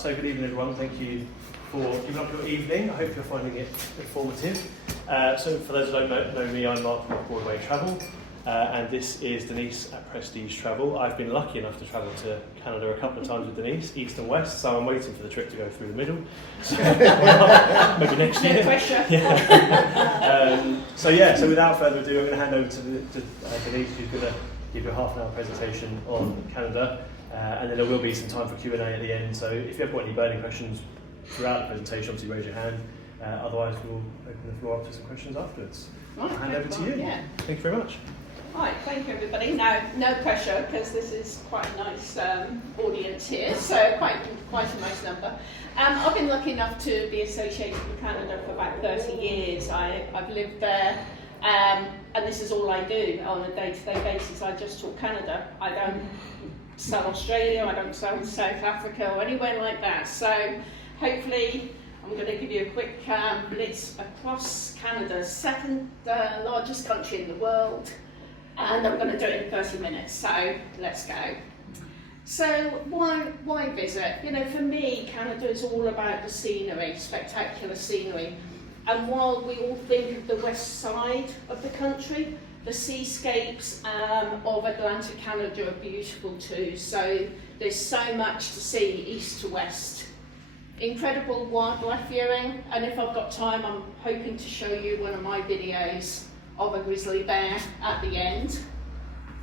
So good evening everyone, thank you for giving up your evening. I hope you're finding it informative. So for those who don't know me, I'm Mark from Broadway Travel, and this is Denise at Prestige Travel. I've been lucky enough to travel to Canada a couple of times with Denise, east and west, so I'm waiting for the trip to go through the middle. So, maybe next year. No pressure. Yeah. So without further ado, I'm going to hand over to Denise, who's going to give you a half an hour presentation on Canada. And then there will be some time for Q&A at the end, so if you have got any burning questions throughout the presentation, obviously raise your hand. Otherwise, we'll open the floor up to some questions afterwards. Right, I'll hand over to you. Yeah. Thank you very much. Right, thank you everybody. No pressure, because this is quite a nice audience here, so quite a nice number. I've been lucky enough to be associated with Canada for about 30 years. I've lived there, and this is all I do on a day-to-day basis. I just talk Canada. I don't sell Australia, I don't sell South Africa or anywhere like that. So hopefully I'm going to give you a quick blitz across Canada, second largest country in the world, and I'm going to do it in 30 minutes, so let's go. So why visit? You know, for me, Canada is all about the scenery, spectacular scenery. And while we all think of the west side of the country, the seascapes of Atlantic Canada are beautiful too, so there's so much to see east to west. Incredible wildlife viewing, and if I've got time I'm hoping to show you one of my videos of a grizzly bear at the end.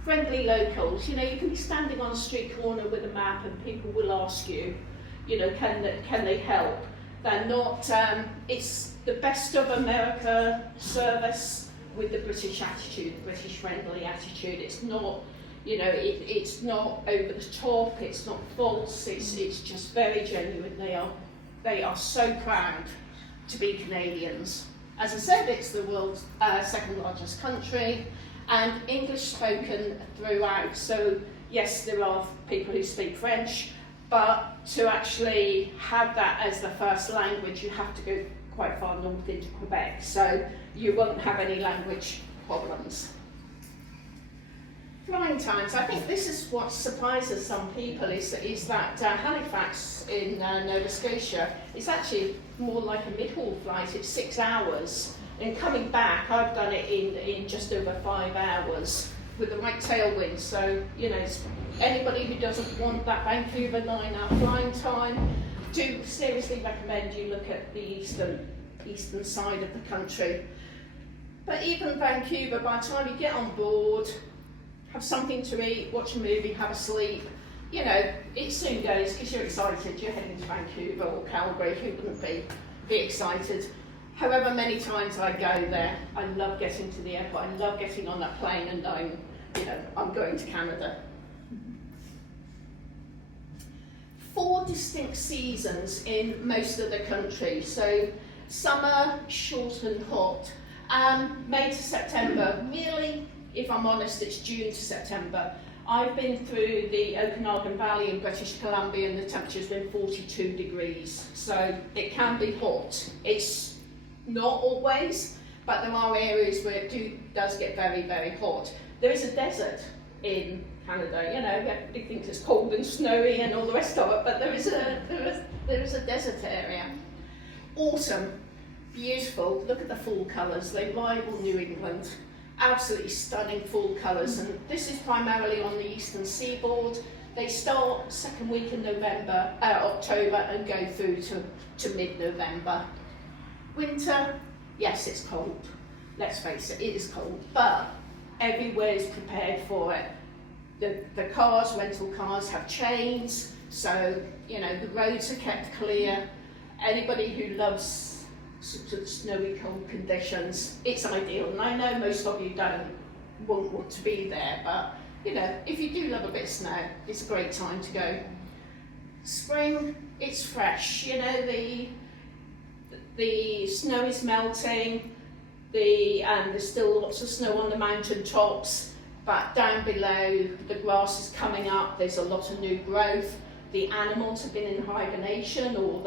Friendly locals, you know, you can be standing on a street corner with a map and people will ask you, you know, can they help? They're not, it's the best of America service with the British attitude, the British friendly attitude. It's not, you know, it's not over the top, it's not false, it's just very genuine. They are so proud to be Canadians. As I said, it's the world's second largest country, and English spoken throughout. So yes, there are people who speak French, but to actually have that as the first language, you have to go quite far north into Quebec, so you won't have any language problems. Flying times, I think this is what surprises some people, is that Halifax in Nova Scotia is actually more like a mid-haul flight. It's 6 hours, and coming back I've done it in just over 5 hours with the right tailwind. So, you know, anybody who doesn't want that Vancouver 9-hour flying time, do seriously recommend you look at the eastern side of the country. But even Vancouver, by the time you get on board, have something to eat, watch a movie, have a sleep, you know, it soon goes because you're excited, you're heading to Vancouver or Calgary, who wouldn't be excited? However many times I go there, I love getting to the airport, I love getting on that plane and knowing, you know, I'm going to Canada. 4 distinct seasons in most of the country. So summer, short and hot. May to September, really, if I'm honest, it's June to September. I've been through the Okanagan Valley in British Columbia and the temperature's been 42 degrees. So it can be hot. It's not always, but there are areas where it does get very, very hot. There is a desert in Canada, you know, everybody thinks it's cold and snowy and all the rest of it, but there is a desert area. Autumn, beautiful. Look at the fall colours, they rival New England. Absolutely stunning fall colours, and this is primarily on the eastern seaboard. They start second week in October and go through to mid-November. Winter, yes, it's cold. Let's face it, it is cold, but everywhere is prepared for it. The cars, rental cars, have chains, so, you know, the roads are kept clear. Anybody who loves sort of snowy, cold conditions, it's ideal. And I know most of you won't want to be there, but, you know, if you do love a bit of snow, it's a great time to go. Spring, it's fresh, you know, the snow is melting, there's still lots of snow on the mountain tops, but down below the grass is coming up, there's a lot of new growth. The animals have been in hibernation, or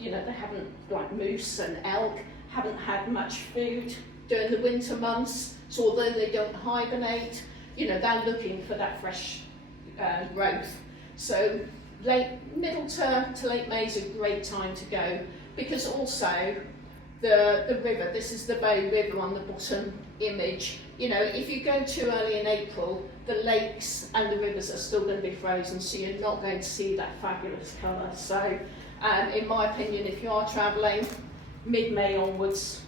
you know, they haven't, like moose and elk, haven't had much food during the winter months, so although they don't hibernate, you know, they're looking for that fresh growth. So Middle to late May is a great time to go, because also the river, this is the Bow River on the bottom image. You know, if you go too early in April, the lakes and the rivers are still going to be frozen, so you're not going to see that fabulous colour. So, in my opinion, if you are travelling, mid-May onwards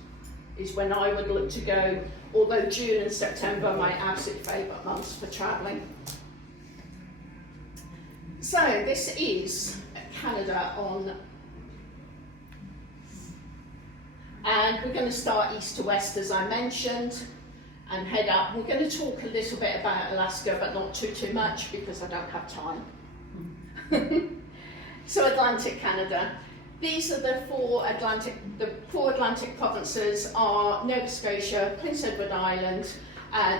is when I would look to go, although June and September are my absolute favourite months for travelling. So, this is Canada and we're going to start east to west, as I mentioned, and head up. We're going to talk a little bit about Alaska, but not too much, because I don't have time. So Atlantic Canada. These are the four Atlantic provinces are Nova Scotia, Prince Edward Island,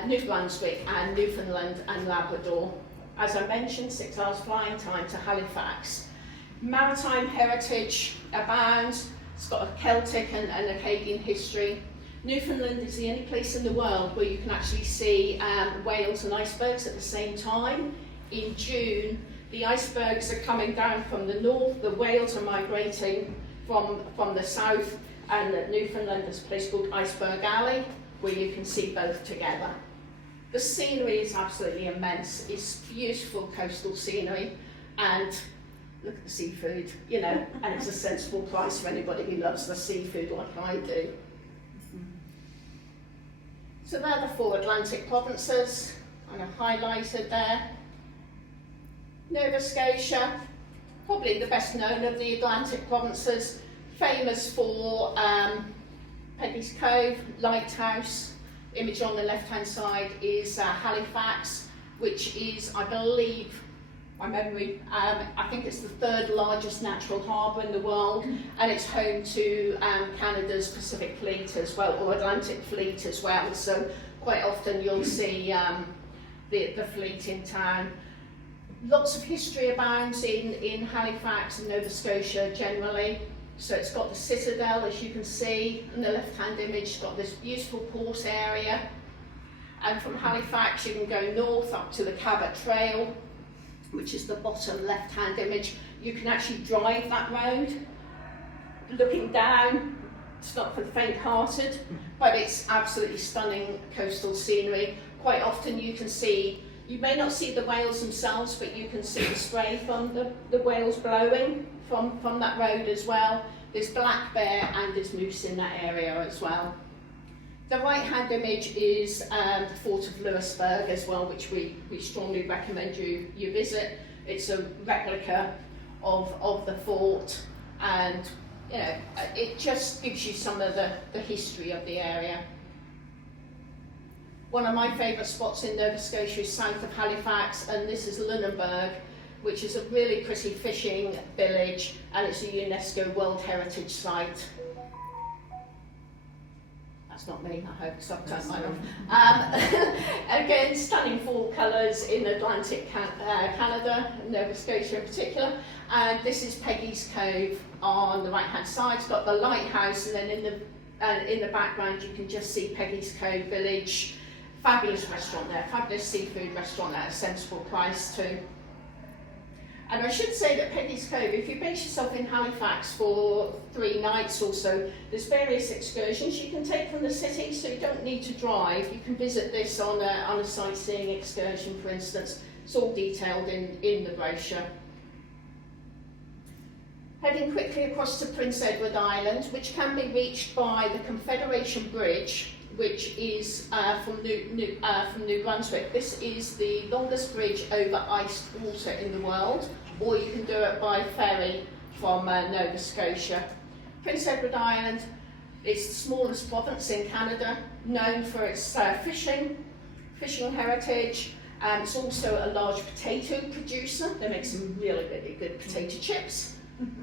New Brunswick, and Newfoundland and Labrador. As I mentioned, 6 hours flying time to Halifax. Maritime heritage abounds. It's got a Celtic and Acadian history. Newfoundland is the only place in the world where you can actually see whales and icebergs at the same time. In June, the icebergs are coming down from the north, the whales are migrating from the south, and at Newfoundland there's a place called Iceberg Alley where you can see both together. The scenery is absolutely immense. It's beautiful coastal scenery, and look at the seafood, you know, and it's a sensible price for anybody who loves the seafood like I do. So they're the four Atlantic provinces, and I've highlighted there. Nova Scotia, probably the best known of the Atlantic provinces, famous for Peggy's Cove, Lighthouse. The image on the left-hand side is Halifax, which is, I believe, my memory, I think it's the third largest natural harbour in the world, and it's home to Canada's Pacific Fleet as well, or Atlantic Fleet as well, so quite often you'll see the fleet in town. Lots of history abounds in Halifax and Nova Scotia generally. So it's got the citadel, as you can see in the left-hand image. It's got this beautiful port area, and from Halifax you can go north up to the Cabot Trail, which is the bottom left-hand image. You can actually drive that road. Looking down, it's not for the faint-hearted, but it's absolutely stunning coastal scenery. Quite often you can see, you may not see the whales themselves, but you can see the spray from the whales blowing from that road as well. There's black bear and there's moose in that area as well. The right-hand image is the Fort of Louisbourg as well, which we strongly recommend you visit. It's a replica of the fort, and you know, it just gives you some of the history of the area. One of my favourite spots in Nova Scotia is south of Halifax, and this is Lunenburg, which is a really pretty fishing village, and it's a UNESCO World Heritage Site. That's not me, I hope, because I've turned mine off. Again, stunning fall colours in Atlantic Canada, Nova Scotia in particular. And this is Peggy's Cove on the right-hand side. It's got the lighthouse, and then in the background you can just see Peggy's Cove village. Fabulous restaurant there, fabulous seafood restaurant at a sensible price too. And I should say that Peggy's Cove, if you base yourself in Halifax for 3 nights or so, there's various excursions you can take from the city, so you don't need to drive. You can visit this on a sightseeing excursion, for instance. It's all detailed in the brochure. Heading quickly across to Prince Edward Island, which can be reached by the Confederation Bridge, which is from New Brunswick. This is the longest bridge over iced water in the world, or you can do it by ferry from Nova Scotia. Prince Edward Island is the smallest province in Canada, known for its fishing heritage. It's also a large potato producer. They make some really good potato chips,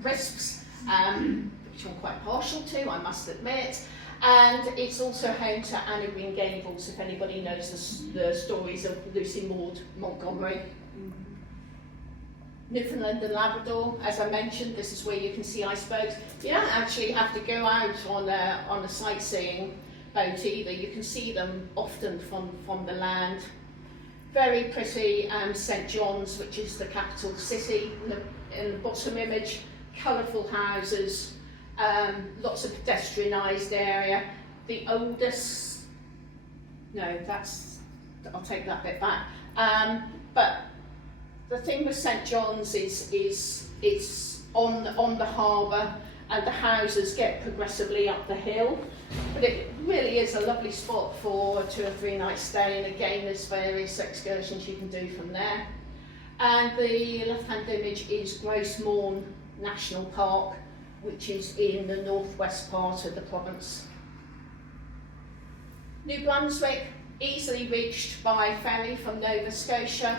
crisps, which I'm quite partial to, I must admit. And it's also home to Anne of Green Gables, if anybody knows the stories of Lucy Maud Montgomery. Newfoundland and Labrador, as I mentioned, this is where you can see icebergs. You don't actually have to go out on a sightseeing boat either. You can see them often from the land. Very pretty St John's, which is the capital city in the bottom image, colourful houses, lots of pedestrianised area. The oldest, no, I'll take that bit back. But the thing with St John's is it's on the harbour, and the houses get progressively up the hill. But it really is a lovely spot for a 2 or 3 night stay, and again there's various excursions you can do from there. And the left-hand image is Grosmorn National Park, which is in the northwest part of the province. New Brunswick, easily reached by ferry from Nova Scotia.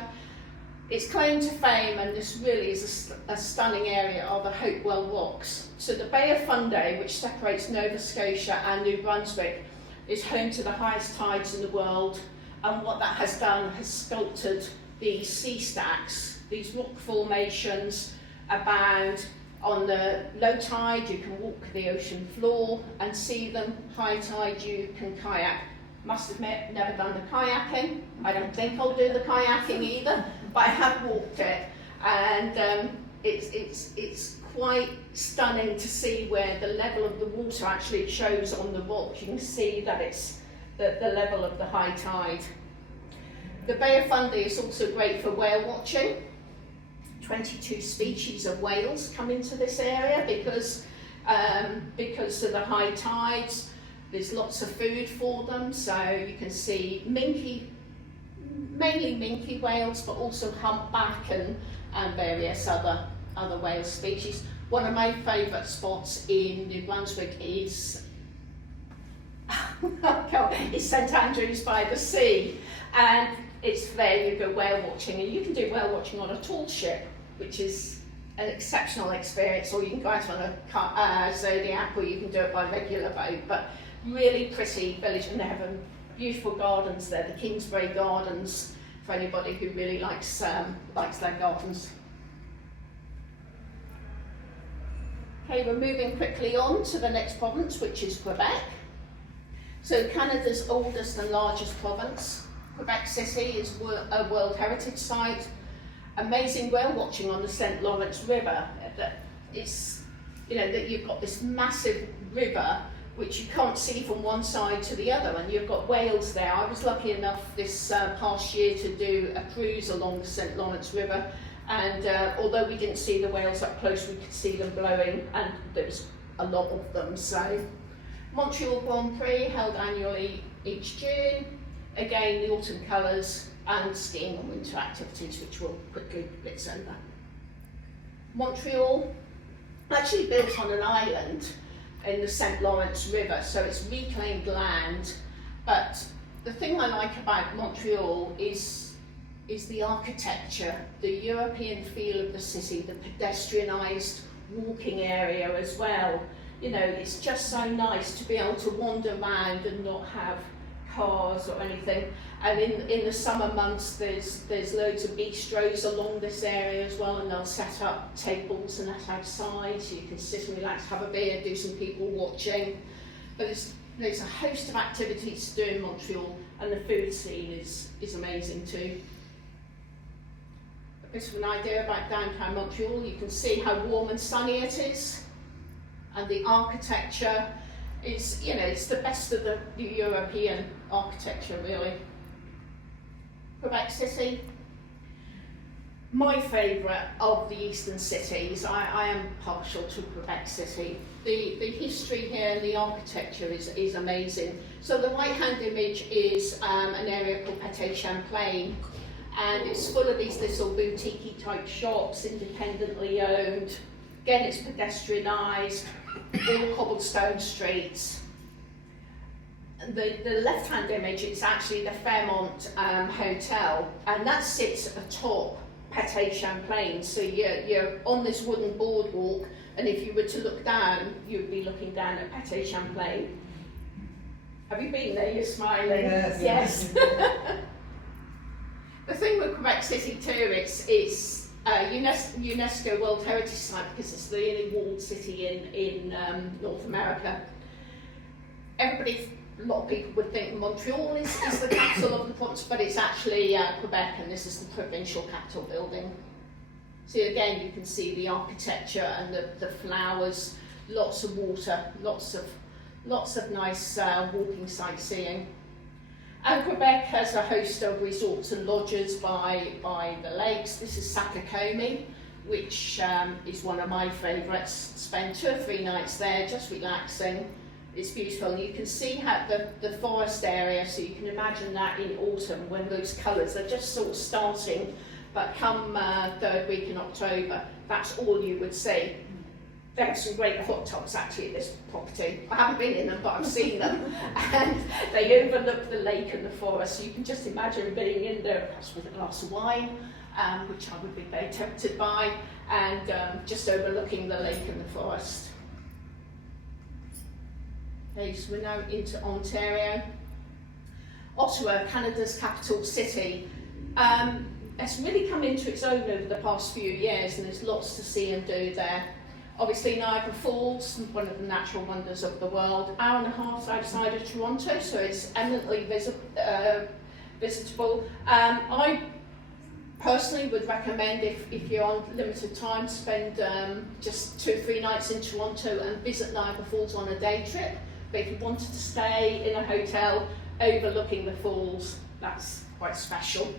Its claim to fame, and this really is a stunning area, are the Hopewell Rocks. So the Bay of Fundy, which separates Nova Scotia and New Brunswick, is home to the highest tides in the world, and what that has done has sculpted these sea stacks. These rock formations abound. On the low tide you can walk the ocean floor and see them. High tide you can kayak. Must admit, never done the kayaking. I don't think I'll do the kayaking either, but I have walked it, and it's quite stunning to see where the level of the water actually shows on the rocks. You can see that it's the level of the high tide. The Bay of Fundy is also great for whale watching. 22 species of whales come into this area because of the high tides. There's lots of food for them, so you can see mainly minke whales, but also humpback and various other whale species. One of my favourite spots in New Brunswick is St Andrews by the Sea, and it's there you go whale watching, and you can do whale watching on a tall ship, which is an exceptional experience, or you can go out on a Zodiac, or you can do it by regular boat. But really pretty village, and they have beautiful gardens there, the Kingsbury Gardens, for anybody who really likes their gardens. Okay, we're moving quickly on to the next province, which is Quebec. So Canada's oldest and largest province. Quebec City is a World Heritage Site. Amazing whale watching on the St Lawrence River. It's, that you've got this massive river which you can't see from one side to the other, and you've got whales there. I was lucky enough this past year to do a cruise along the St Lawrence River, and although we didn't see the whales up close, we could see them blowing, and there was a lot of them. So Montreal Grand Prix, held annually each June. Again, the autumn colours and skiing and winter activities, which we'll quickly blitz over. Montreal, actually built on an island in the St Lawrence River, so it's reclaimed land. But the thing I like about Montreal is the architecture, the European feel of the city, the pedestrianised walking area as well. It's just so nice to be able to wander around and not have cars or anything. And in the summer months there's loads of bistros along this area as well, and they'll set up tables and that outside so you can sit and relax, have a beer, do some people watching. But there's a host of activities to do in Montreal, and the food scene is amazing too. A bit of an idea about downtown Montreal, you can see how warm and sunny it is, and the architecture is, it's the best of the European architecture really. Quebec City, my favourite of the eastern cities. I am partial to Quebec City. The history here and the architecture is amazing. So the right hand image is an area called Pâté Champlain, and it's full of these little boutique type shops, independently owned. Again, it's pedestrianised, all cobblestone streets. The left-hand image is actually the Fairmont Hotel, and that sits atop Pâté Champlain. So you're on this wooden boardwalk, and if you were to look down, you'd be looking down at Pâté Champlain. Have you been there? You're smiling. Yes. The thing with Quebec City too, it's UNESCO World Heritage Site because it's the only walled city in North America. A lot of people would think Montreal is the capital of the province, but it's actually Quebec, and this is the provincial capital building. So again, you can see the architecture and the flowers, lots of water, lots of nice walking sightseeing. And Quebec has a host of resorts and lodges by the lakes. This is Sakakomi, which is one of my favourites. Spent 2 or 3 nights there, just relaxing. It's beautiful. And you can see how the forest area, so you can imagine that in autumn when those colours are just sort of starting, but come 3rd week in October, that's all you would see. They have some great hot tubs actually at this property. I haven't been in them, but I've seen them. And they overlook the lake and the forest. So you can just imagine being in there, perhaps with a glass of wine, which I would be very tempted by, and just overlooking the lake and the forest. Okay, so we're now into Ontario. Ottawa, Canada's capital city. It's really come into its own over the past few years, and there's lots to see and do there. Obviously Niagara Falls, one of the natural wonders of the world, 1.5 hours outside of Toronto, so it's eminently visitable. I personally would recommend, if you're on limited time, spend just 2 or 3 nights in Toronto and visit Niagara Falls on a day trip. But if you wanted to stay in a hotel overlooking the falls, that's quite special.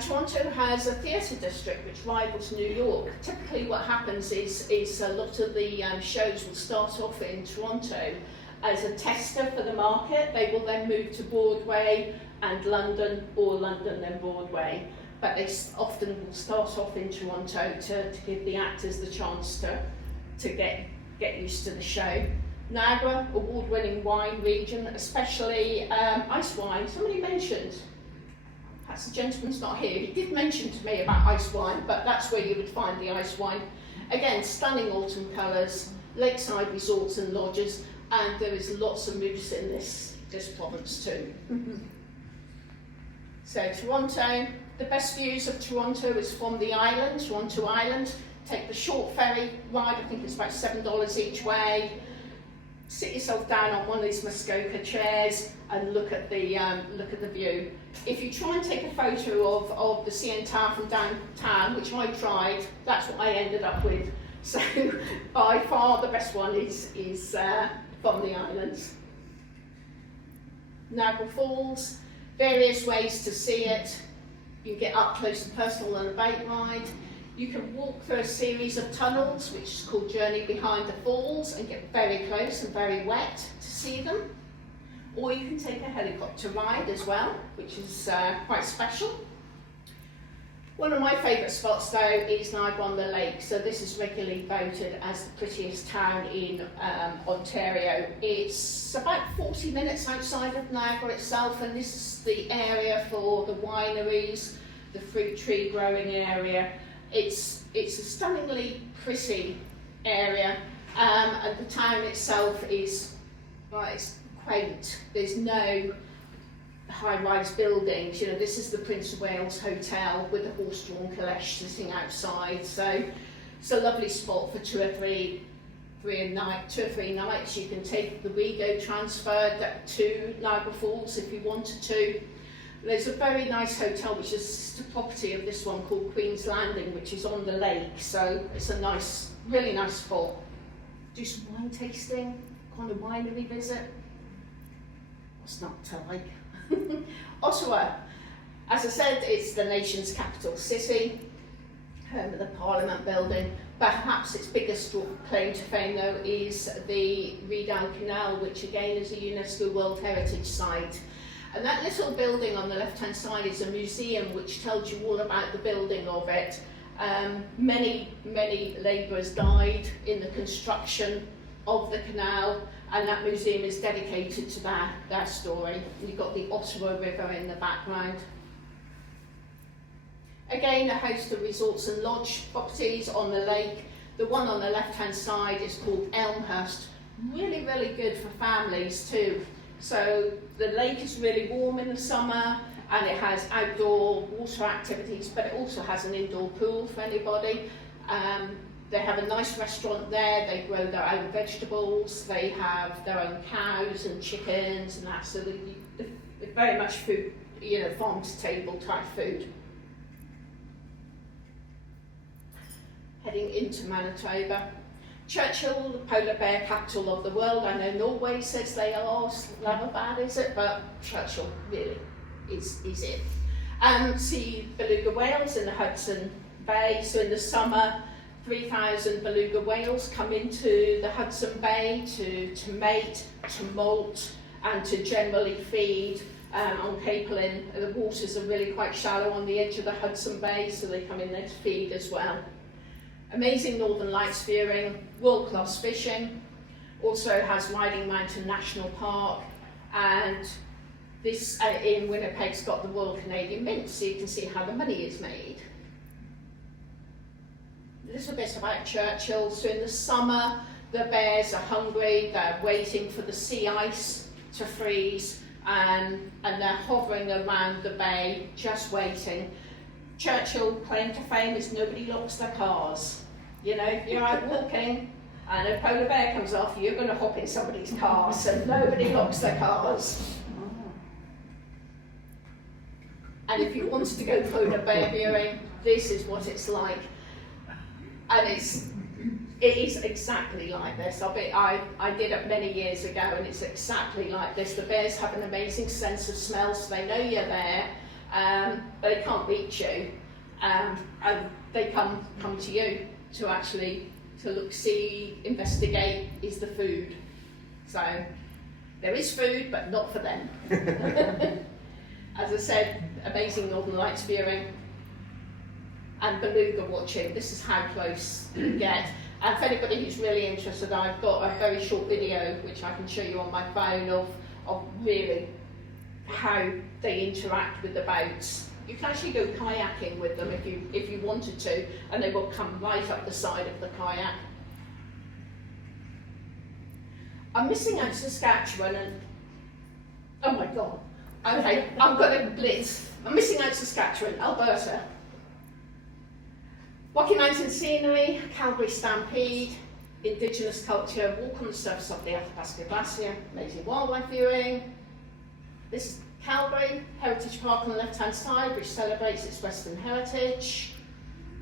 Toronto has a theatre district which rivals New York. Typically what happens is a lot of the shows will start off in Toronto as a tester for the market. They will then move to Broadway and London, or London then Broadway. But they often will start off in Toronto to give the actors the chance to get used to the show. Niagara, award-winning wine region, especially ice wine. Somebody mentioned, perhaps the gentleman's not here, he did mention to me about ice wine, but that's where you would find the ice wine. Again, stunning autumn colours, lakeside resorts and lodges, and there is lots of moose in this province too. So Toronto, the best views of Toronto is from the island, Toronto Island. Take the short ferry ride, I think it's about $7 each way. Sit yourself down on one of these Muskoka chairs and look at the view. If you try and take a photo of the CN Tower from downtown, which I tried, that's what I ended up with. So by far the best one is from the islands. Niagara Falls, various ways to see it. You can get up close and personal on a boat ride. You can walk through a series of tunnels, which is called Journey Behind the Falls, and get very close and very wet to see them. Or you can take a helicopter ride as well, which is quite special. One of my favourite spots though is Niagara-on-the-Lake. So this is regularly voted as the prettiest town in Ontario. It's about 40 minutes outside of Niagara itself, and this is the area for the wineries, the fruit tree growing area. It's a stunningly pretty area, and the town itself is, well, it's quaint. There's no high-rise buildings. You know, this is the Prince of Wales Hotel with a horse-drawn caleche sitting outside. So it's a lovely spot for 2 or 3 nights. You can take the WeGo transfer to Niagara Falls if you wanted to. There's a very nice hotel which is the property of this one called Queen's Landing, which is on the lake, so it's a nice, really nice spot. Do some wine tasting, kind of winery visit. What's not to like? Ottawa, as I said, it's the nation's capital city, home of the Parliament building. Perhaps its biggest claim to fame though is the Rideau Canal, which again is a UNESCO World Heritage Site. And that little building on the left-hand side is a museum which tells you all about the building of it. Many labourers died in the construction of the canal, and that museum is dedicated to their story. You've got the Ottawa River in the background. Again, a host of resorts and lodge properties on the lake. The one on the left-hand side is called Elmhurst. Really, really good for families too. So the lake is really warm in the summer, and it has outdoor water activities, but it also has an indoor pool for anybody. They have a nice restaurant there. They grow their own vegetables. They have their own cows and chickens and that. So they're very much food, you know, farm to table type food. heading into Manitoba. Churchill, the polar bear capital of the world. I know Norway says they are, Slavabad is it, but Churchill really is it. See beluga whales in the Hudson Bay. So in the summer, 3,000 beluga whales come into the Hudson Bay to mate, to molt, and to generally feed on capelin. The waters are really quite shallow on the edge of the Hudson Bay, so they come in there to feed as well. Amazing northern lights viewing, world-class fishing, also has Riding Mountain National Park, and this in Winnipeg's got the Royal Canadian Mint, so you can see how the money is made. A little bit about Churchill. So in the summer, the bears are hungry, they're waiting for the sea ice to freeze, and they're hovering around the bay, just waiting. Churchill claim to fame is nobody locks their cars. You know, if you're out walking and a polar bear comes off, you're going to hop in somebody's car, so nobody locks their cars. And if you wanted to go polar bear viewing, this is what it's like. And it is exactly like this. I did it many years ago, and it's exactly like this. The bears have an amazing sense of smell, so they know you're there, but they can't reach you, and they come to you to actually look, see, investigate. Is the food? So there is food, but not for them. As I said, amazing northern lights viewing and beluga watching. This is how close you get. And for anybody who's really interested, I've got a very short video which I can show you on my phone of really how they interact with the boats. You can actually go kayaking with them if you wanted to, and they will come right up the side of the kayak. I'm missing out Saskatchewan, and oh my god. Okay, I'm going to blitz. I'm missing out Saskatchewan, Alberta. Rocky Mountain scenery, Calgary Stampede, Indigenous culture, walk on the surface of the Athabasca Glacier, amazing wildlife viewing. This is Calgary, Heritage Park on the left-hand side, which celebrates its Western heritage.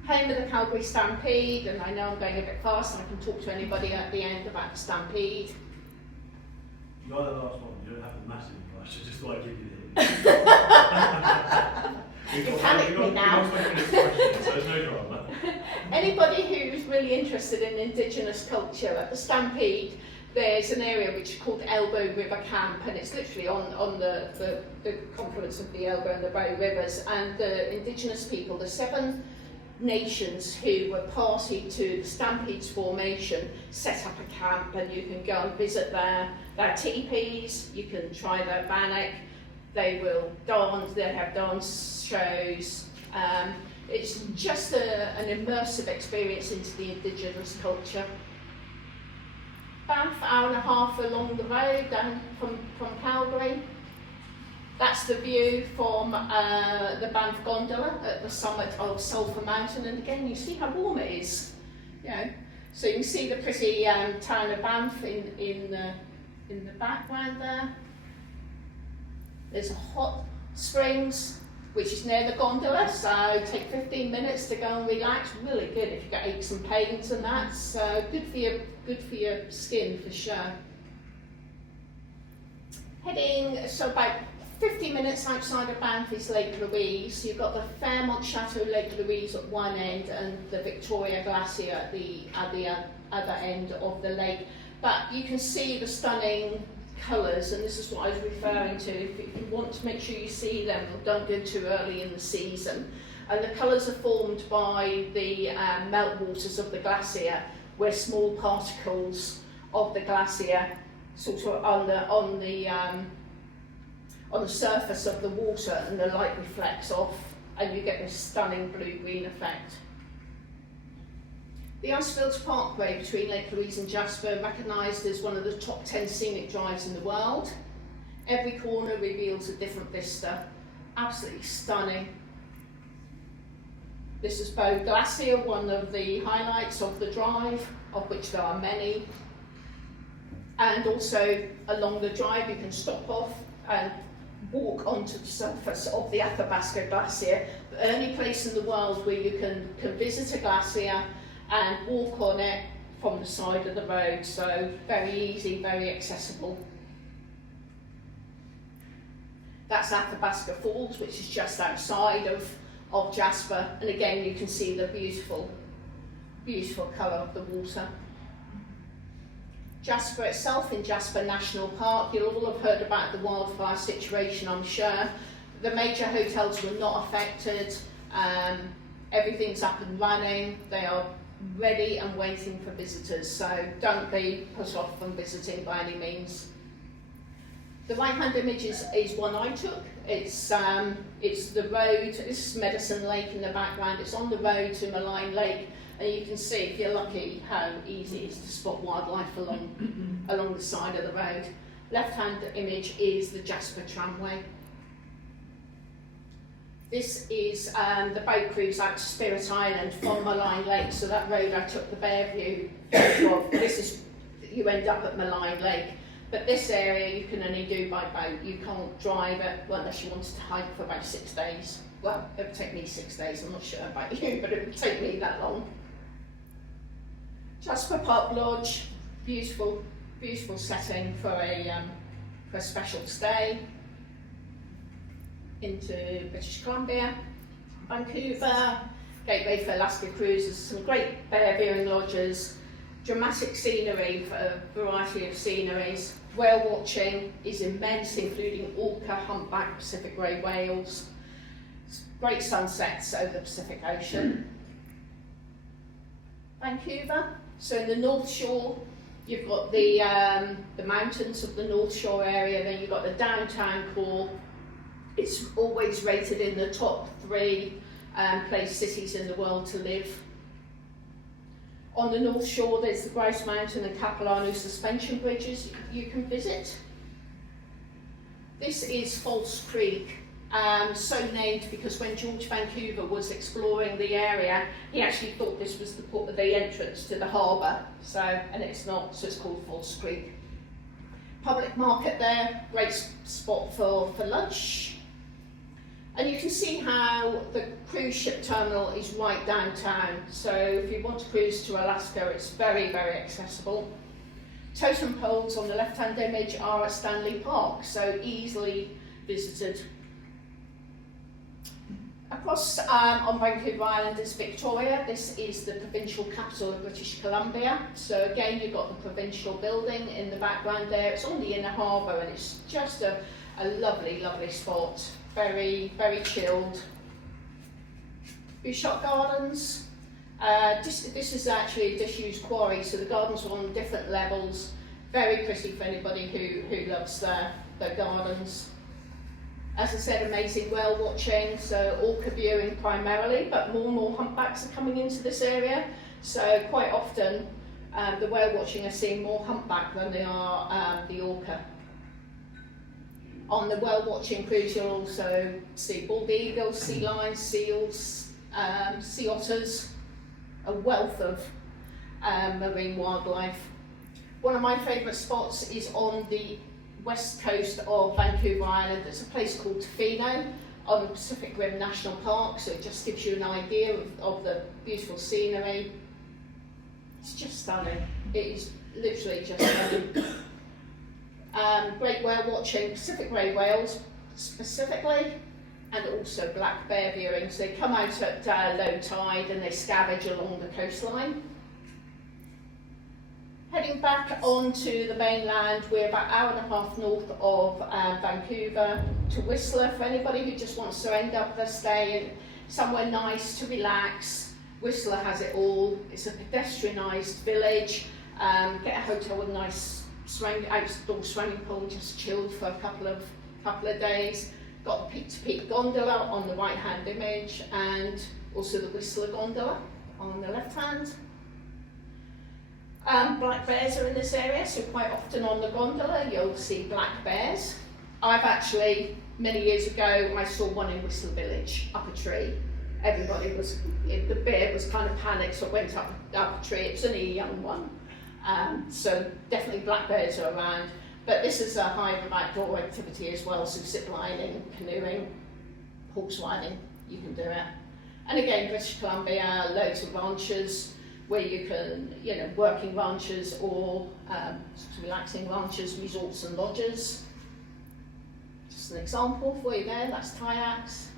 Home of the Calgary Stampede, and I know I'm going a bit fast, and I can talk to anybody at the end about the Stampede. You got the last one, you don't have the massive price, I just thought I'd give you the You panicked me now. So there's no drama. Anybody who's really interested in Indigenous culture, at the Stampede, there's an area which is called Elbow River Camp, and it's literally on the confluence of the Elbow and the Bow Rivers, and the Indigenous people, the 7 nations who were party to the Stampede's formation, set up a camp, and you can go and visit their teepees, you can try their bannock, they will dance, they have dance shows. It's just an immersive experience into the Indigenous culture. Banff, hour and a half along the road down from Calgary. That's the view from the Banff gondola at the summit of Sulphur Mountain, and again you see how warm it is. You know, so you can see the pretty town of Banff in the background there. There's a hot springs which is near the gondola, so take 15 minutes to go and relax. Really good if you've got aches and pains and that. So good for your skin for sure. So about 50 minutes outside of Banff is Lake Louise. You've got the Fairmont Chateau Lake Louise at one end and the Victoria Glacier at the other end of the lake. But you can see the stunning colours, and this is what I was referring to. If you want to make sure you see them, don't go too early in the season. And the colours are formed by the meltwaters of the glacier, where small particles of the glacier sort of on the surface of the water, and the light reflects off, and you get this stunning blue-green effect. The Icefields Parkway between Lake Louise and Jasper, recognised as one of the top 10 scenic drives in the world. Every corner reveals a different vista. Absolutely stunning. This is Bow Glacier, one of the highlights of the drive, of which there are many. And also along the drive you can stop off and walk onto the surface of the Athabasca Glacier, the only place in the world where you can visit a glacier and walk on it from the side of the road, so very easy, very accessible. That's Athabasca Falls, which is just outside of Jasper, and again you can see the beautiful, beautiful colour of the water. Jasper itself, in Jasper National Park, you'll all have heard about the wildfire situation, I'm sure. The major hotels were not affected, everything's up and running, they are ready and waiting for visitors, so don't be put off from visiting by any means. The right hand image is one I took. It's the road, this is Medicine Lake in the background, it's on the road to Malign Lake, and you can see, if you're lucky, how easy it is to spot wildlife along the side of the road. Left hand image is the Jasper Tramway. This is the boat cruise out to Spirit Island from Malign Lake, so that road I took the Bearview of. This is, you end up at Malign Lake. But this area you can only do by boat. You can't drive it unless you wanted to hike for about 6 days. Well, it would take me 6 days, I'm not sure about you, but it would take me that long. Jasper Park Lodge, beautiful, beautiful setting for a special stay. Into British Columbia, Vancouver, gateway for Alaska cruises, some great bear viewing lodges, dramatic scenery for a variety of sceneries. Whale watching is immense, including orca, humpback, Pacific grey whales. Great sunsets over the Pacific Ocean. Vancouver, so in the North Shore, you've got the mountains of the North Shore area, then you've got the downtown core. It's always rated in the top 3 place cities in the world to live. On the North Shore, there's the Grouse Mountain and Capilano suspension bridges you can visit. This is False Creek, so named because when George Vancouver was exploring the area, he actually thought this was the entrance to the harbour, and it's not, so it's called False Creek. Public market there, great spot for lunch. And you can see how the cruise ship terminal is right downtown. So if you want to cruise to Alaska, it's very, very accessible. Totem poles on the left-hand image are at Stanley Park, so easily visited. Across on Vancouver Island is Victoria. This is the provincial capital of British Columbia. So again, you've got the provincial building in the background there. It's on the inner harbour, and it's just a lovely, lovely spot. Very, very chilled. Bouchot Gardens. This is actually a disused quarry, so the gardens are on different levels. Very pretty for anybody who loves their gardens. As I said, amazing whale watching, so orca viewing primarily, but more and more humpbacks are coming into this area. So quite often, the whale watching are seeing more humpback than they are the orca. On the whale watching cruise, you'll also see bald eagles, sea lions, seals, sea otters, a wealth of marine wildlife. One of my favourite spots is on the west coast of Vancouver Island. There's a place called Tofino on the Pacific Rim National Park, so it just gives you an idea of the beautiful scenery. It's just stunning. It is literally just stunning. Great whale watching, Pacific grey whales specifically, and also black bear viewing. So they come out at low tide and they scavenge along the coastline. Heading back onto the mainland, we're about an hour and a half north of Vancouver to Whistler. For anybody who just wants to end up their stay somewhere nice to relax, Whistler has it all. It's a pedestrianised village. Get a hotel with a nice outdoor swimming pool, just chilled for a couple of days. Got the peak-to-peak gondola on the right-hand image, and also the Whistler gondola on the left hand. Black bears are in this area, so quite often on the gondola you'll see black bears. I've actually, many years ago, I saw one in Whistler Village, up a tree. The bear was kind of panicked, so it went up a tree. It was only a young one. So definitely black bears are around. But this is a hive of outdoor activity as well, so zip lining, canoeing, horse riding, you can do it. And again, British Columbia, loads of ranches. where you can, working ranches or relaxing ranches, resorts and lodges. Just an example for you there, that's kayaks.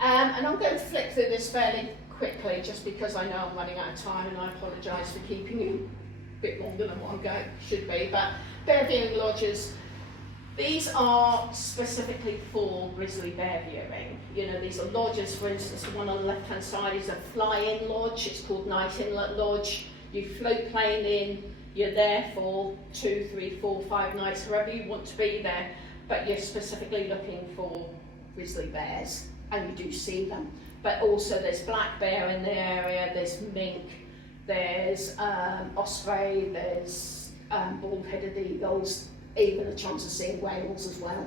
And I'm going to flick through this fairly quickly just because I know I'm running out of time, and I apologise for keeping you a bit longer than what should be. But bear viewing lodges, these are specifically for grizzly bear viewing. These are lodges. For instance, the one on the left hand side is a fly-in lodge. It's called Night Inlet Lodge. You float plane in, you're there for 2, 3, 4, 5 nights, however you want to be there, but you're specifically looking for grizzly bears, and you do see them. But also there's black bear in the area, there's mink, there's osprey, there's bald-headed eagles, even a chance of seeing whales as well.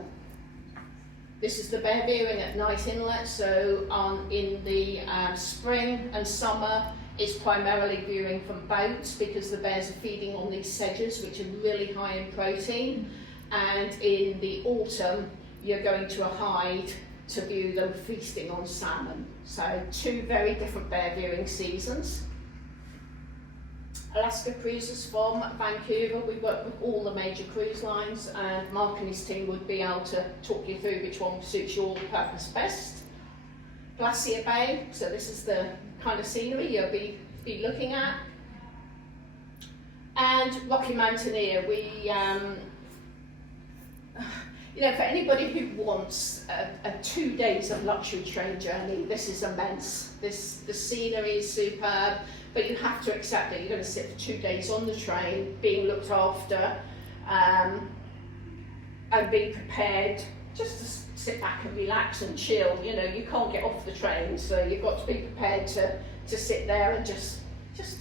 This is the bear viewing at Night Inlet, so in the spring and summer it's primarily viewing from boats because the bears are feeding on these sedges which are really high in protein, and in the autumn you're going to a hide to view them feasting on salmon. So 2 very different bear viewing seasons. Alaska Cruises from Vancouver, we work with all the major cruise lines, and Mark and his team would be able to talk you through which one suits your purpose best. Glacier Bay, so this is the kind of scenery you'll be looking at. And Rocky Mountaineer, we for anybody who wants a 2 days of luxury train journey, this is immense. The scenery is superb, but you have to accept that you're going to sit for 2 days on the train, being looked after, and be prepared just to sit back and relax and chill. You can't get off the train, so you've got to be prepared to sit there and just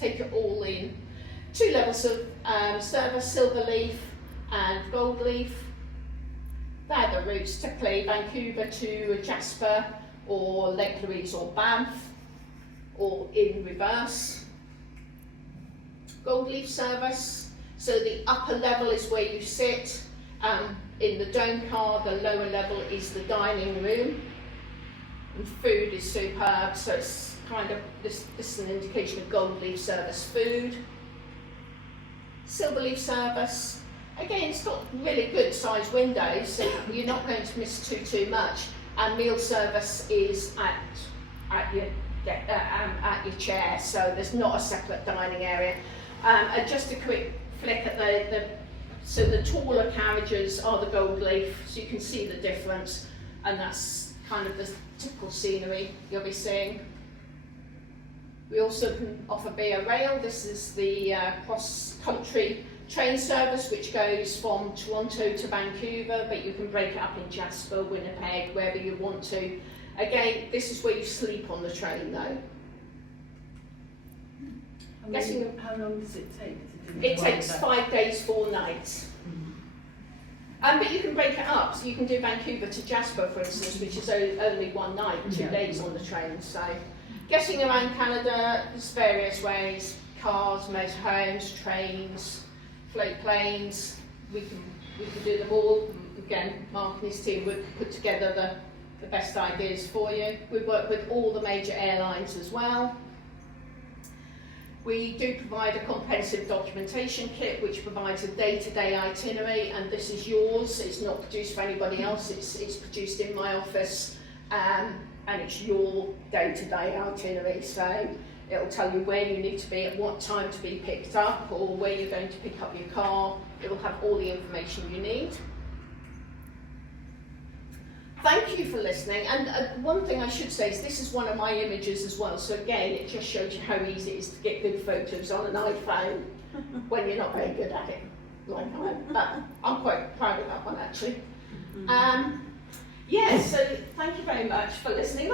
take it all in. 2 levels of service, silver leaf and gold leaf. They're the routes, typically Vancouver to Jasper or Lake Louise or Banff, or in reverse. Gold leaf service, so the upper level is where you sit. In the dome car, the lower level is the dining room. And food is superb, so it's kind of, this is an indication of gold leaf service food. Silver leaf service, again, it's got really good size windows, so you're not going to miss too much. And meal service is at your chair, so there's not a separate dining area. And just a quick flick at so the taller carriages are the gold leaf, so you can see the difference, and that's kind of the typical scenery you'll be seeing. We also can offer via rail. This is the cross-country train service which goes from Toronto to Vancouver, but you can break it up in Jasper, Winnipeg, wherever you want to. Again, this is where you sleep on the train though. How long does it take to do It takes 5 days, 4 nights. But you can break it up, so you can do Vancouver to Jasper, for instance, which is only 1 night, 2 days on the train. So, getting around Canada, there's various ways: cars, motorhomes, trains, float planes. We can do them all. Again, Mark and his team would put together the best ideas for you. We work with all the major airlines as well. We do provide a comprehensive documentation kit which provides a day-to-day itinerary, and this is yours. It's not produced for anybody else, it's produced in my office, and it's your day-to-day itinerary. So it'll tell you where you need to be, at what time to be picked up, or where you're going to pick up your car. It will have all the information you need. Thank you for listening, and one thing I should say is this is one of my images as well, so again it just shows you how easy it is to get good photos on an iPhone when you're not very good at it, like I am, but I'm quite proud of that one actually. So thank you very much for listening.